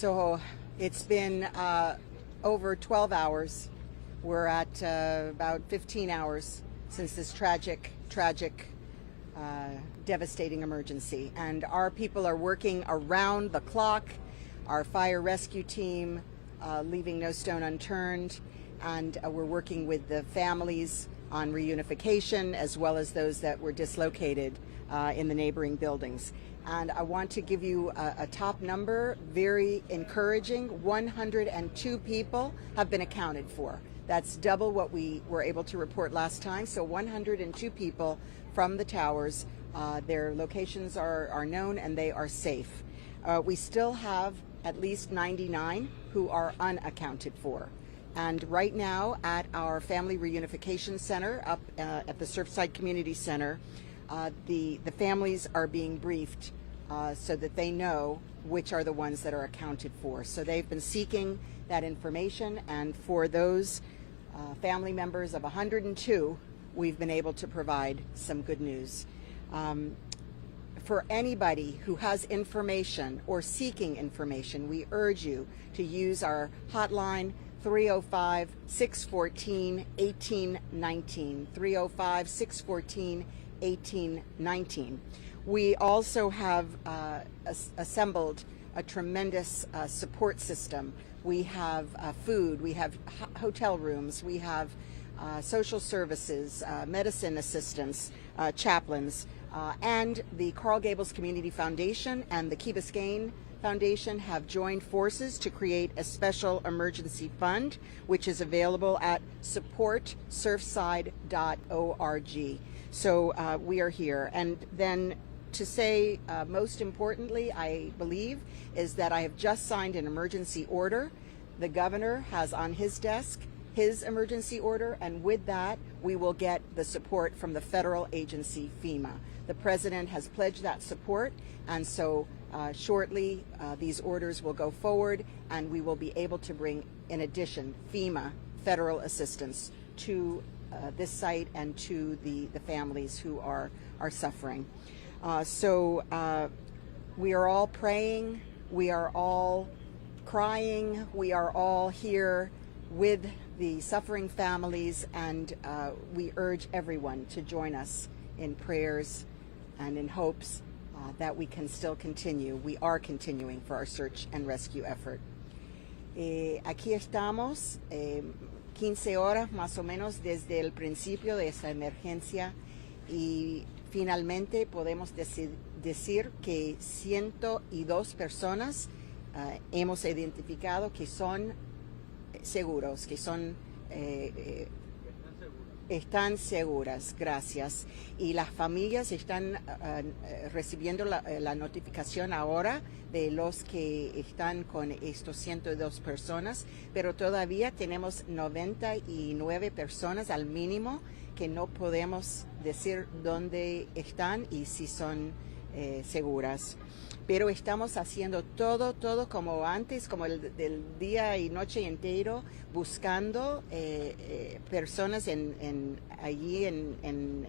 So it's been over 12 hours. We're at about 15 hours since this tragic, devastating emergency. And our people are working around the clock. Our fire rescue team leaving no stone unturned. And we're working with the families on reunification as well as those that were dislocated in the neighboring buildings. And I want to give you a top number, very encouraging. 102 people have been accounted for. That's double what we were able to report last time. So 102 people from the towers, their locations are known and they are safe. We still have at least 99 who are unaccounted for. And right now at our Family Reunification Center up at the Surfside Community Center, the families are being briefed so that they know which are the ones that are accounted for. So they've been seeking that information, and for those family members of 102, we've been able to provide some good news. For anybody who has information or seeking information, we urge you to use our hotline 305-614-1819, 305-614-1819. We also have assembled a tremendous support system. We have food, we have hotel rooms, we have social services, medicine assistants, chaplains, and the Coral Gables Community Foundation and the Key Biscayne Foundation have joined forces to create a special emergency fund, which is available at supportsurfside.org. So we are here. And then to say, most importantly, I believe, is that I have just signed an emergency order. The governor has on his desk his emergency order, and with that, we will get the support from the federal agency FEMA. The president has pledged that support, and so shortly these orders will go forward, and we will be able to bring, in addition, FEMA federal assistance to this site and to the families who are suffering. So we are all praying, we are all crying, we are all here with the suffering families, and we urge everyone to join us in prayers and in hopes that we can still continue. We are continuing for our search and rescue effort. Aquí estamos, 15 horas más o menos desde el principio de esta emergencia, y finalmente podemos decir que 102 personas hemos identificado que son seguros, que son están seguras, gracias. Y las familias están recibiendo la notificación ahora de los que están con estos 102 personas, pero todavía tenemos 99 personas al mínimo que no podemos decir dónde están y si son seguras. Pero estamos haciendo todo como antes, como del día y noche entero, buscando personas allí en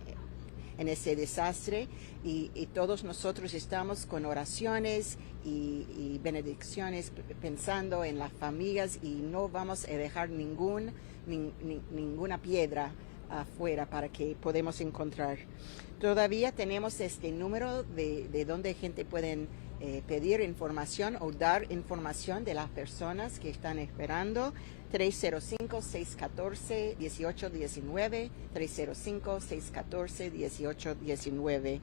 ese desastre, y todos nosotros estamos con oraciones y benedicciones pensando en las familias, y no vamos a dejar ninguna piedra afuera para que podamos encontrar. Todavía tenemos este número de donde gente pueden pedir información o dar información de las personas que están esperando. 305-614-1819, 305-614-1819.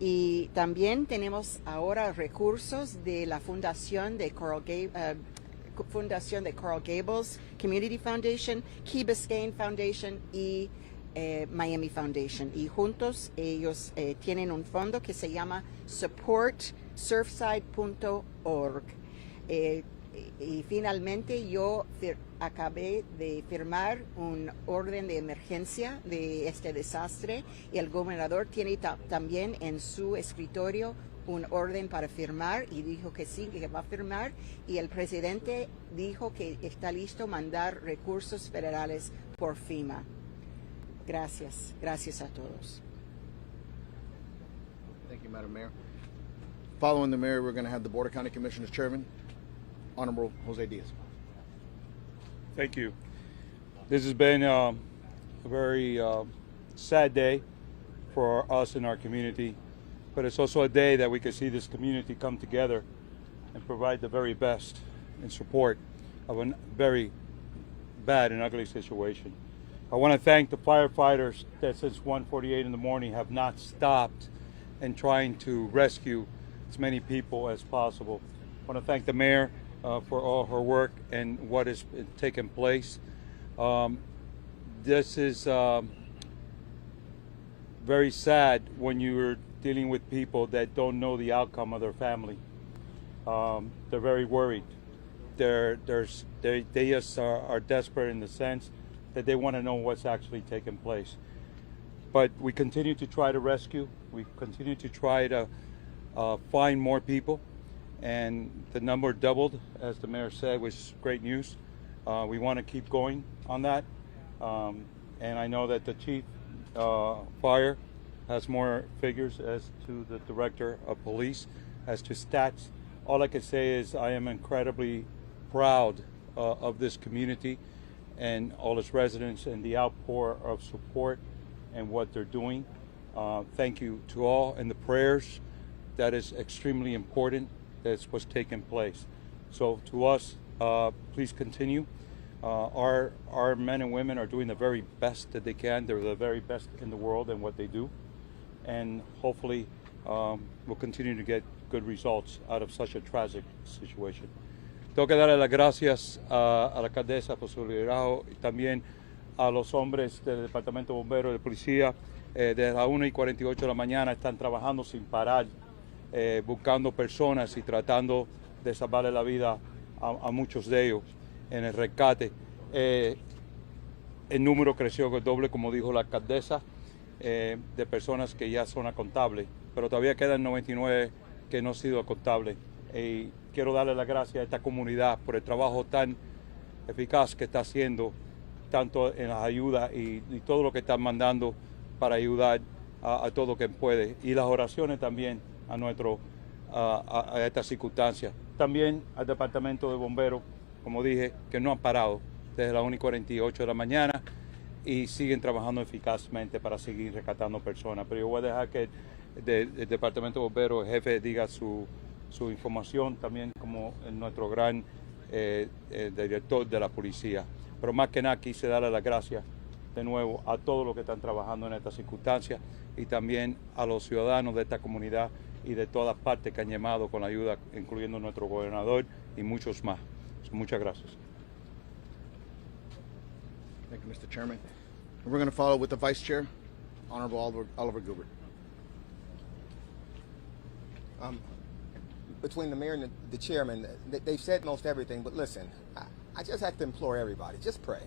Y también tenemos ahora recursos de la Fundación de Coral Gables Community Foundation, Key Biscayne Foundation y Miami Foundation. Y juntos ellos tienen un fondo que se llama supportsurfside.org. Y finalmente yo acabé de firmar un orden de emergencia de este desastre, y el gobernador tiene también en su escritorio un orden para firmar, y dijo que sí, que va a firmar, y el presidente dijo que está listo a mandar recursos federales por FEMA. Gracias a todos. Thank you, Madam Mayor. Following the mayor, we're going to have the Board of County Commissioners Chairman Honorable Jose Diaz. Thank you. This has been a very sad day for us in our community, but it's also a day that we can see this community come together and provide the very best in support of a very bad and ugly situation. I want to thank the firefighters that since 1:48 in the morning have not stopped in trying to rescue as many people as possible. I want to thank the mayor for all her work and what has taken place. This is very sad when you're dealing with people that don't know the outcome of their family. They're very worried. They just are desperate in the sense that they want to know what's actually taking place. But we continue to try to rescue. We continue to try to find more people. And the number doubled, as the mayor said, which is great news. We want to keep going on that. And I know that the chief fire has more figures as to the director of police, as to stats. All I can say is I am incredibly proud of this community and all its residents and the outpour of support and what they're doing. Thank you to all, and the prayers. That is extremely important. That's what's taking place. So to us, please continue. Our men and women are doing the very best that they can. They're the very best in the world in what they do. And hopefully we'll continue to get good results out of such a tragic situation. Tengo que darle las gracias a la alcaldesa por su liderazgo y también a los hombres del Departamento de Bomberos y de Policía. Desde las 1:48 de la mañana están trabajando sin parar, buscando personas y tratando de salvarle la vida a muchos de ellos en el rescate. El número creció el doble, como dijo la alcaldesa, de personas que ya son contables, pero todavía quedan 99 que no han sido contables. Y quiero darle las gracias a esta comunidad por el trabajo tan eficaz que está haciendo, tanto en las ayudas y todo lo que están mandando para ayudar a todo quien puede. Y las oraciones también a estas circunstancias. También al Departamento de Bomberos, como dije, que no han parado desde las 1:48 de la mañana y siguen trabajando eficazmente para seguir rescatando personas. Pero yo voy a dejar que el Departamento de Bomberos, el jefe, diga su información también, como nuestro gran director de la policía. Pero más que nada quise darle las gracias de nuevo a todos los que están trabajando en estas circunstancias y también a los ciudadanos de esta comunidad y de todas partes que han llamado con la ayuda, incluyendo nuestro gobernador y muchos más. Muchas gracias. Thank you, Mr. Chairman. And we're going to follow with the Vice Chair, Honorable Oliver Gilbert. Between the mayor and the chairman, they've said most everything, but listen, I just have to implore everybody, just pray.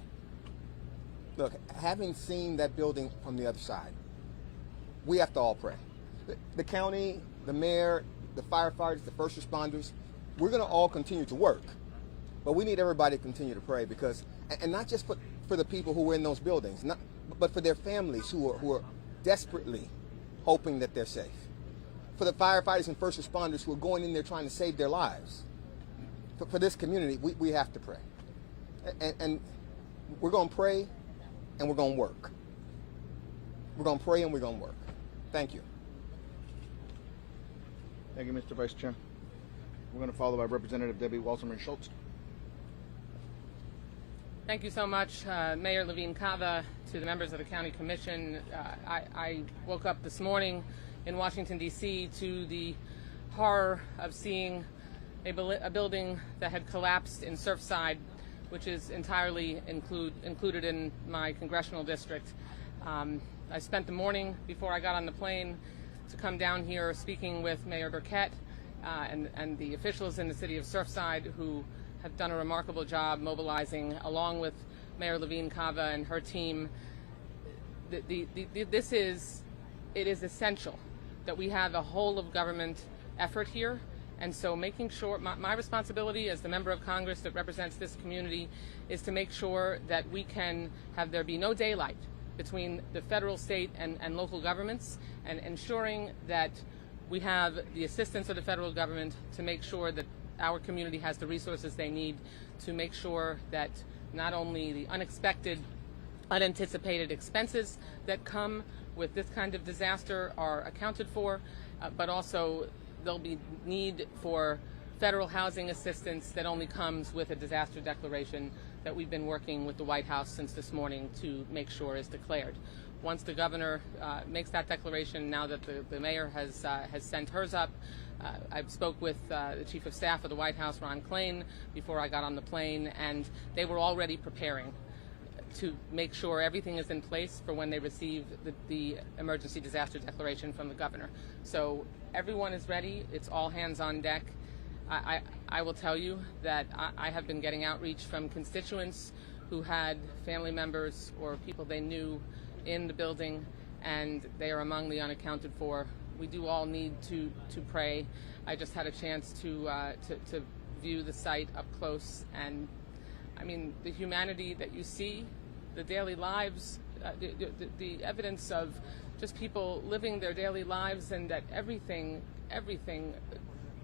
Look, having seen that building from the other side, we have to all pray. The county, the mayor, the firefighters, the first responders, we're going to all continue to work, but we need everybody to continue to pray because, and not just for the people who were in those buildings, but for their families who are desperately hoping that they're safe. For the firefighters and first responders who are going in there trying to save their lives. For this community, we have to pray. And we're going to pray and we're going to work. We're going to pray and we're going to work. Thank you. Thank you, Mr. Vice Chair. We're going to follow by Representative Debbie Wasserman-Schultz. Thank you so much, Mayor Levine Cava, to the members of the County Commission. I woke up this morning in Washington, D.C. to the horror of seeing a building that had collapsed in Surfside, which is entirely included in my congressional district. I spent the morning before I got on the plane to come down here speaking with Mayor Burkett and the officials in the city of Surfside who have done a remarkable job mobilizing, along with Mayor Levine Cava and her team. It is essential that we have a whole of government effort here, and so making sure, my responsibility as the member of Congress that represents this community is to make sure that we can have there be no daylight between the federal, state, and local governments, and ensuring that we have the assistance of the federal government to make sure that our community has the resources they need to make sure that not only the unexpected, unanticipated expenses that come with this kind of disaster are accounted for, but also there'll be need for federal housing assistance that only comes with a disaster declaration that we've been working with the White House since this morning to make sure is declared. Once the governor makes that declaration, now that the mayor has sent hers up, I spoke with the Chief of Staff of the White House, Ron Klain, before I got on the plane, and they were already preparing to make sure everything is in place for when they receive the emergency disaster declaration from the governor. So everyone is ready. It's all hands on deck. I will tell you that I have been getting outreach from constituents who had family members or people they knew in the building, and they are among the unaccounted for. We do all need to pray. I just had a chance to view the site up close, and I mean, the humanity that you see, the daily lives, the evidence of just people living their daily lives, and that everything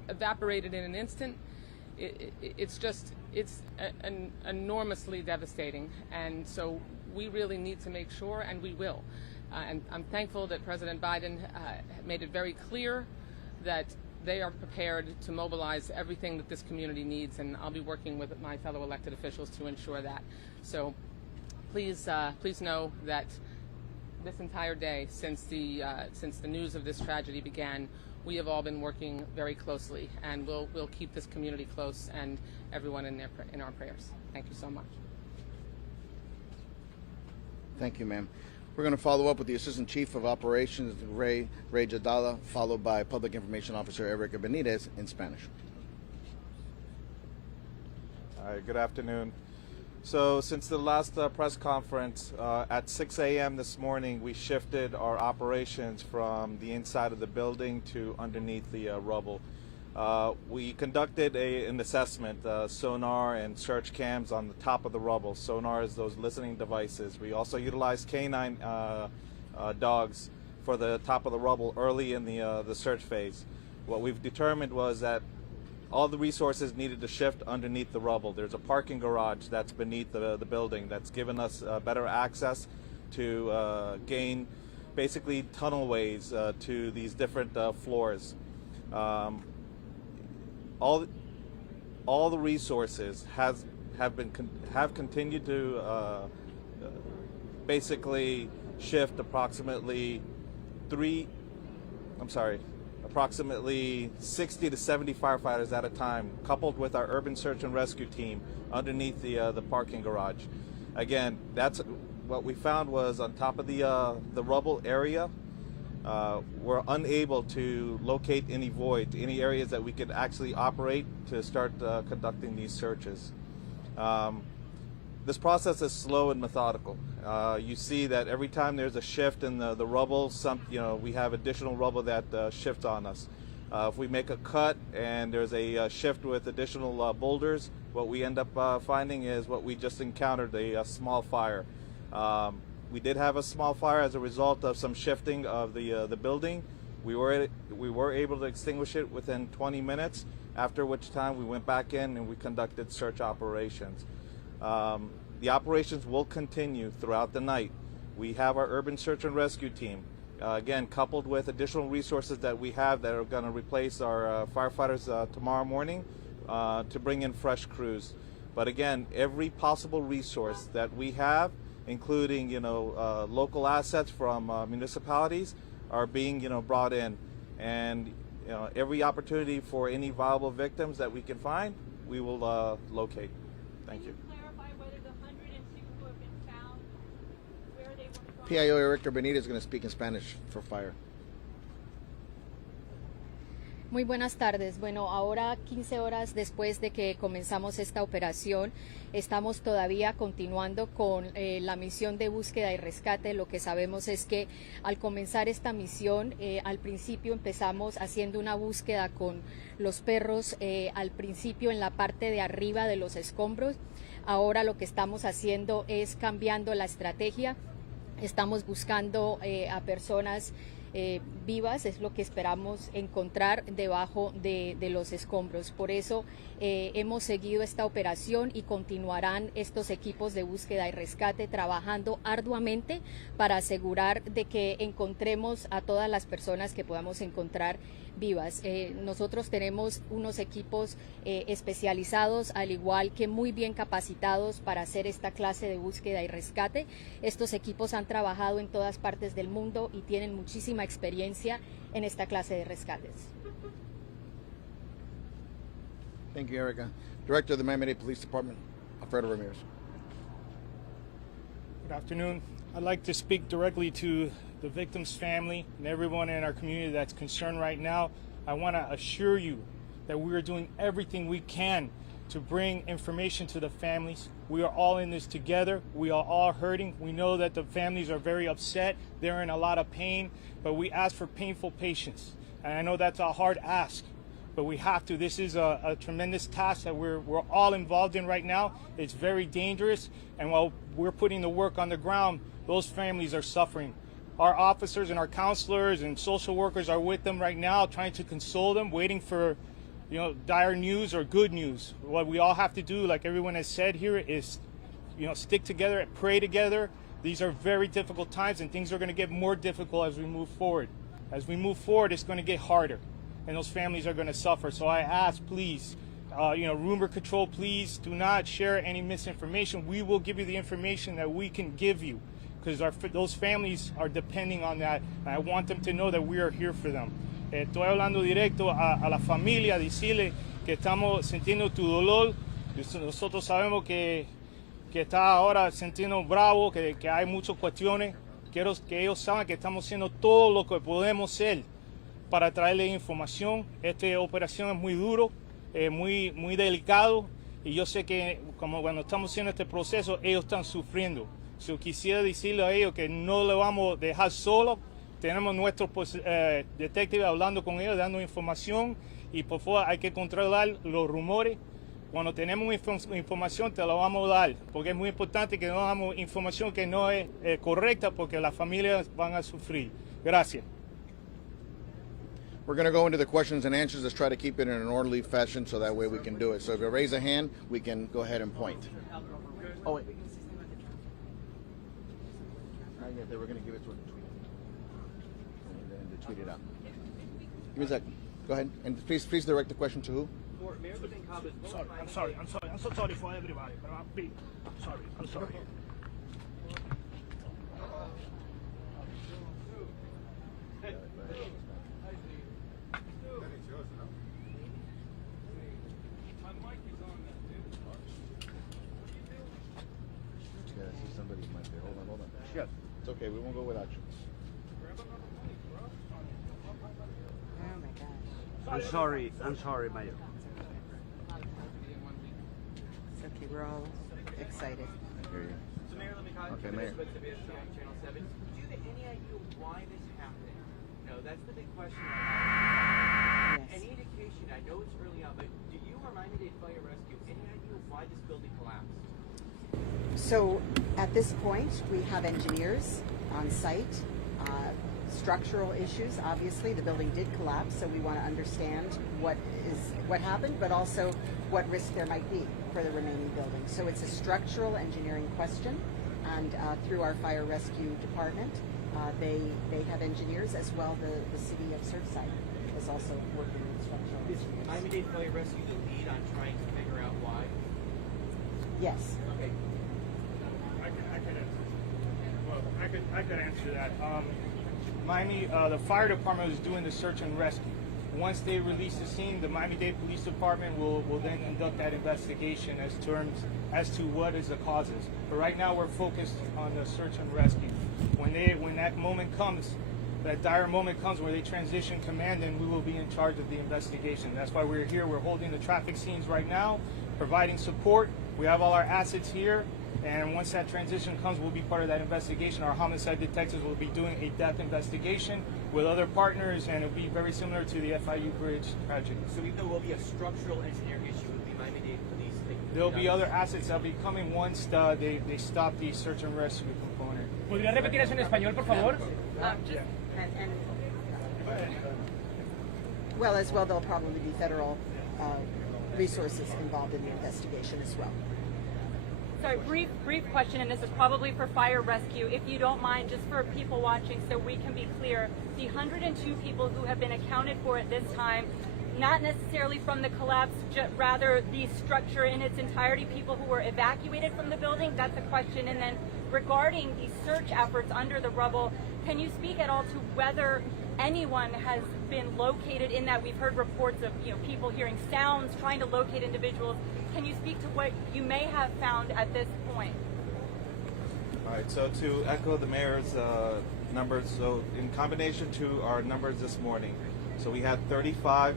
evaporated in an instant. It's enormously devastating, and so we really need to make sure, and we will. And I'm thankful that President Biden made it very clear that they are prepared to mobilize everything that this community needs, and I'll be working with my fellow elected officials to ensure that. So please know that this entire day, since the news of this tragedy began, we have all been working very closely, and we'll keep this community close and everyone in our prayers. Thank you so much. Thank you, ma'am. We're going to follow up with the Assistant Chief of Operations, Ray Jadala, followed by Public Information Officer Erica Benitez in Spanish. All right, good afternoon. So since the last press conference at 6 a.m. this morning, we shifted our operations from the inside of the building to underneath the rubble. We conducted an assessment, sonar and search cams on the top of the rubble. Sonar is those listening devices. We also utilized canine dogs for the top of the rubble early in the search phase. What we've determined was that all the resources needed to shift underneath the rubble. There's a parking garage that's beneath the building that's given us better access to gain basically tunnelways to these different floors. All the resources have continued to basically shift approximately 60 to 70 firefighters at a time, coupled with our urban search and rescue team underneath the parking garage. Again, that's what we found was on top of the rubble area. We're unable to locate any voids, any areas that we could actually operate to start conducting these searches. This process is slow and methodical. You see that every time there's a shift in the rubble, we have additional rubble that shifts on us. If we make a cut and there's a shift with additional boulders, what we end up finding is what we just encountered, a small fire. We did have a small fire as a result of some shifting of the building. We were able to extinguish it within 20 minutes, after which time we went back in and we conducted search operations. The operations will continue throughout the night. We have our urban search and rescue team, again, coupled with additional resources that we have that are going to replace our firefighters tomorrow morning to bring in fresh crews. But again, every possible resource that we have, including local assets from municipalities, are being brought in, and every opportunity for any viable victims that we can find, we will locate. Thank you. PIO Erica Benitez is going to speak in Spanish for fire. Muy buenas tardes. Bueno, ahora 15 horas después de que comenzamos esta operación, estamos todavía continuando con la misión de búsqueda y rescate. Lo que sabemos es que al comenzar esta misión, al principio empezamos haciendo una búsqueda con los perros, al principio en la parte de arriba de los escombros. Ahora lo que estamos haciendo es cambiando la estrategia. Estamos buscando a personas vivas es lo que esperamos encontrar debajo de los escombros. Por eso hemos seguido esta operación y continuarán estos equipos de búsqueda y rescate trabajando arduamente para asegurar de que encontremos a todas las personas que podamos encontrar vivas. Nosotros tenemos unos equipos especializados, al igual que muy bien capacitados para hacer esta clase de búsqueda y rescate. Estos equipos han trabajado en todas partes del mundo y tienen muchísima experiencia en esta clase de rescates. Thank you, Erica. Director of the Miami-Dade Police Department, Alfredo Ramirez. Good afternoon. I'd like to speak directly to the victim's family and everyone in our community that's concerned right now. I want to assure you that we are doing everything we can to bring information to the families. We are all in this together. We are all hurting. We know that the families are very upset. They're in a lot of pain, but we ask for painful patience. And I know that's a hard ask, but we have to. This is a tremendous task that we're all involved in right now. It's very dangerous, and while we're putting the work on the ground, those families are suffering. Our officers and our counselors and social workers are with them right now, trying to console them, waiting for, dire news or good news. What we all have to do, like everyone has said here, is, stick together and pray together. These are very difficult times, and things are going to get more difficult as we move forward. As we move forward, it's going to get harder, and those families are going to suffer. So I ask, please, rumor control, please do not share any misinformation. We will give you the information that we can give you, because those families are depending on that, and I want them to know that we are here for them. Estoy hablando directo a la familia, decirle que estamos sintiendo tu dolor. Nosotros sabemos que está ahora sintiendo bravo, que hay muchas cuestiones. Quiero que ellos saben que estamos haciendo todo lo que podemos hacer para traerle información. Esta operación es muy duro, muy delicado, y yo sé que como cuando estamos haciendo este proceso, ellos están sufriendo. So, quisiera decirle a ellos que no le vamos a dejar solo. Tenemos nuestros detectives hablando con ellos, dando información, y por favor hay que controlar los rumores. Cuando tenemos información te la vamos a dar, porque es muy importante que no damos información que no es correcta, porque las familias van a sufrir. Gracias. We're going to go into the questions and answers. Let's try to keep it in an orderly fashion so that way we can do it. So if you raise a hand, we can go ahead and point. Oh, wait. Yeah, they were going to give it to him to tweet it. And then to tweet it out. Give me a second. Go ahead. And please direct the question to who? I'm sorry. I'm so sorry for everybody, but I'm sorry. It's okay, we won't go without you. Oh my gosh. I'm sorry, Mayor. It's okay, we're all excited. I hear you. So Mayor, let me comment. Okay, Mayor. Channel 7. Do you have any idea why this happened? No, that's the big question. Yes. Any indication, I know it's early on, but do you or Miami-Dade Fire Rescue any idea why this building collapsed? So at this point, we have engineers on site. Structural issues, obviously, the building did collapse, so we want to understand what happened, but also what risk there might be for the remaining building. So it's a structural engineering question, and through our fire rescue department, they have engineers as well. The city of Surfside is also working with structural Is engineers. Miami-Dade Fire Rescue the lead on trying to figure out why? Yes. Okay. I could answer that. Miami, the fire department is doing the search and rescue. Once they release the scene, the Miami-Dade Police Department will then conduct that investigation as to what is the causes. But right now we're focused on the search and rescue. When that moment comes, that dire moment comes where they transition command, and we will be in charge of the investigation. That's why we're here. We're holding the traffic scenes right now, providing support. We have all our assets here. And once that transition comes, we'll be part of that investigation. Our homicide detectives will be doing a death investigation with other partners, and it'll be very similar to the FIU Bridge tragedy. So there will be a structural engineer issue with the Miami-Dade Police. There'll be other assets that'll be coming once they stop the search and rescue component. ¿Podría repetir eso en español, por favor? And Well, as well, there'll probably be federal resources involved in the investigation as well. Sorry, brief question, and this is probably for fire rescue. If you don't mind, just for people watching so we can be clear, the 102 people who have been accounted for at this time, not necessarily from the collapse, rather the structure in its entirety, people who were evacuated from the building, that's a question. And then regarding the search efforts under the rubble, can you speak at all to whether anyone has been located in that? We've heard reports of people hearing sounds, trying to locate individuals. Can you speak to what you may have found at this point? All right, so to echo the mayor's numbers, so in combination to our numbers this morning, so we had 35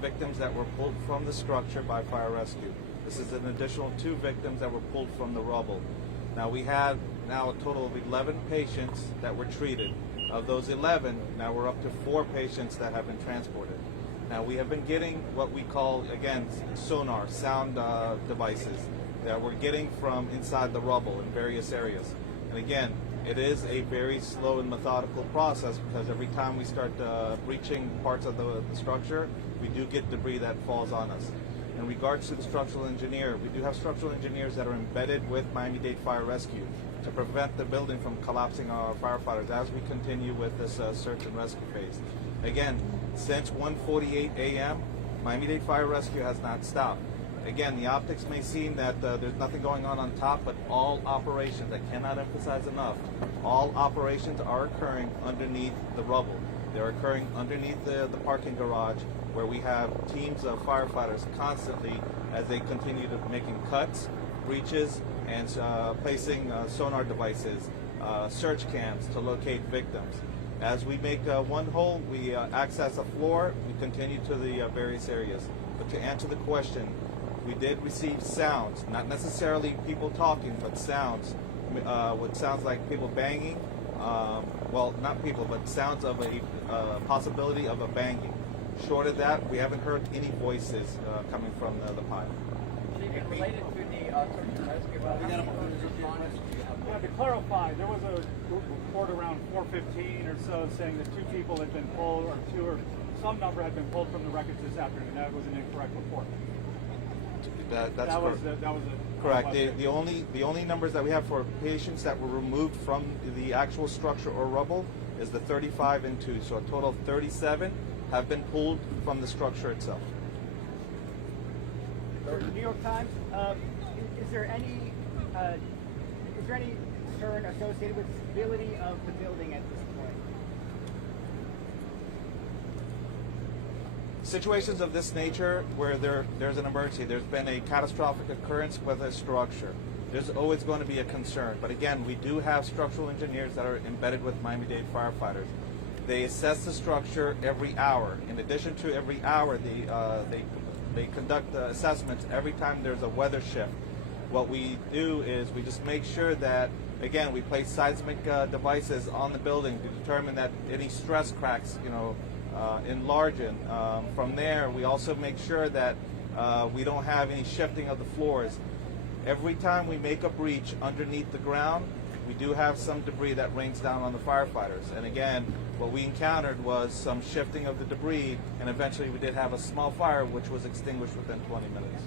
victims that were pulled from the structure by fire rescue. This is an additional 2 victims that were pulled from the rubble. Now we have a total of 11 patients that were treated. Of those 11, now we're up to 4 patients that have been transported. Now we have been getting what we call, again, sonar, sound devices that we're getting from inside the rubble in various areas. And again, it is a very slow and methodical process because every time we start breaching parts of the structure, we do get debris that falls on us. In regards to the structural engineer, we do have structural engineers that are embedded with Miami-Dade Fire Rescue to prevent the building from collapsing on our firefighters as we continue with this search and rescue phase. Again, since 1:48 a.m., Miami-Dade Fire Rescue has not stopped. Again, the optics may seem that there's nothing going on top, but all operations, I cannot emphasize enough, all operations are occurring underneath the rubble. They're occurring underneath the parking garage where we have teams of firefighters constantly as they continue to making cuts, breaches, and placing sonar devices, search cams to locate victims. As we make one hole, we access a floor, we continue to the various areas. But to answer the question, we did receive sounds, not necessarily people talking, but sounds, what sounds like people banging, well, not people, but sounds of a possibility of a banging. Short of that, we haven't heard any voices coming from the pipe. Related to the search and rescue, yeah, to clarify, there was a report around 4:15 or so saying that 2 people had been pulled, or 2 or some number had been pulled from the wreckage this afternoon. That was an incorrect report. That was correct. The only numbers that we have for patients that were removed from the actual structure or rubble is the 35 and 2. So a total of 37 have been pulled from the structure itself. The New York Times, is there any concern associated with the stability of the building at this point? Situations of this nature where there's an emergency, there's been a catastrophic occurrence with a structure, there's always going to be a concern. But again, we do have structural engineers that are embedded with Miami-Dade firefighters. They assess the structure every hour. In addition to every hour, they conduct the assessments every time there's a weather shift. What we do is we just make sure that, again, we place seismic devices on the building to determine that any stress cracks, enlarging. From there, we also make sure that we don't have any shifting of the floors. Every time we make a breach underneath the ground, we do have some debris that rains down on the firefighters. And again, what we encountered was some shifting of the debris, and eventually we did have a small fire which was extinguished within 20 minutes.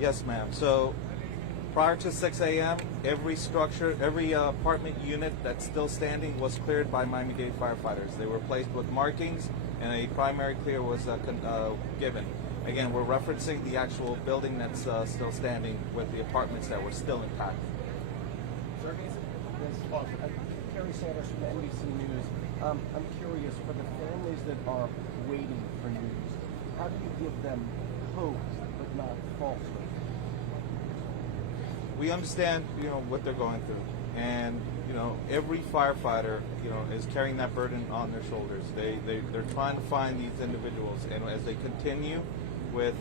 Yes, ma'am. So prior to 6 a.m., every structure, every apartment unit that's still standing was cleared by Miami-Dade firefighters. They were placed with markings, and a primary clear was given. Again, we're referencing the actual building that's still standing with the apartments that were still intact. Kerry Sanders from NBC News. I'm curious, for the families that are waiting for news, how do you give them hope but not false hope? We understand, what they're going through, and every firefighter, is carrying that burden on their shoulders. They're trying to find these individuals, and as they continue with,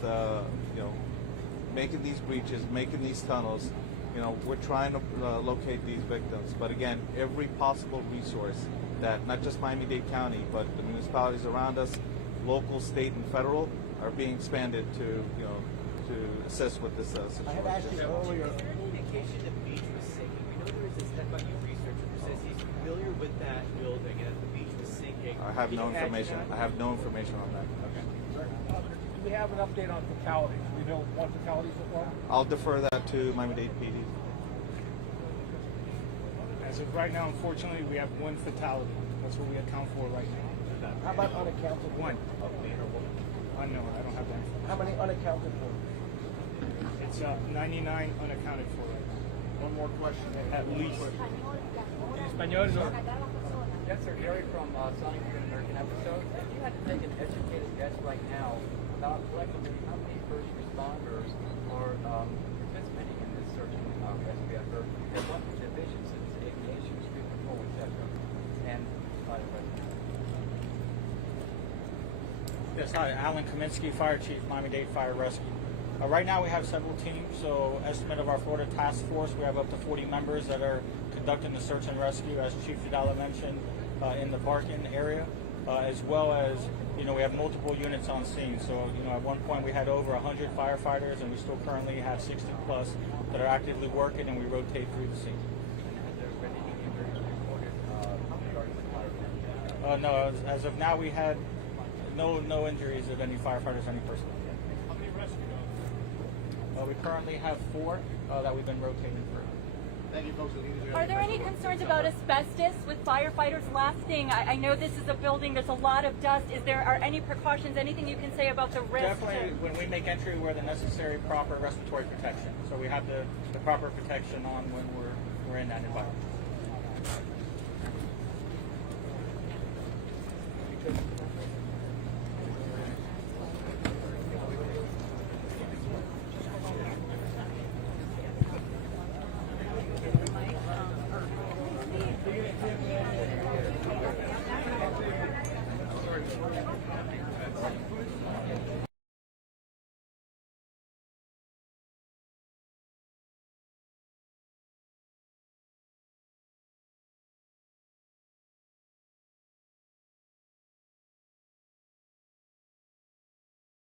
making these breaches, making these tunnels, we're trying to locate these victims. But again, every possible resource that not just Miami-Dade County, but the municipalities around us, local, state, and federal, are being expanded to, you know, to assist with this situation. I had asked you earlier. Is there any indication the beach was sinking? We know there is a STEP.U researcher who says he's familiar with that building and that the beach was sinking. I have no information. I have no information on that. Okay. Do we have an update on fatalities? We know one fatality so far? I'll defer that to Miami-Dade PD. As of right now, unfortunately, we have one fatality. That's what we account for right now. How about unaccounted for? One. Unknown. I don't have that. How many unaccounted for? It's 99 unaccounted for right now. One more question. At least. Español, no. Yes, sir. Gary from Sonic American Episodes. If you had to take an educated guess right now about collectively how many first responders are participating in this search and rescue effort, and what divisions, such as aviation, street patrol, etc., and fire rescue? Yes, hi, Alan Kaminsky, Fire Chief, Miami-Dade Fire Rescue. Right now we have several teams, so estimate of our Florida task force, we have up to 40 members that are conducting the search and rescue, as Chief Vidala mentioned, in the Barkin area, as well as, you know, we have multiple units on scene. So, you know, at one point we had over 100 firefighters, and we still currently have 60 plus that are actively working, and we rotate through the scene. Has there been any injuries reported regarding the fire? No, as of now we had no injuries of any firefighters, any person. How many rescue dogs? We currently have 4 that we've been rotating through. Thank you, folks. Are there any concerns about asbestos with firefighters lasting? I know this is a building, there's a lot of dust. Are any precautions, anything you can say about the risk? Definitely, when we make entry, wear the necessary proper respiratory protection. So we have the proper protection on when we're in that environment.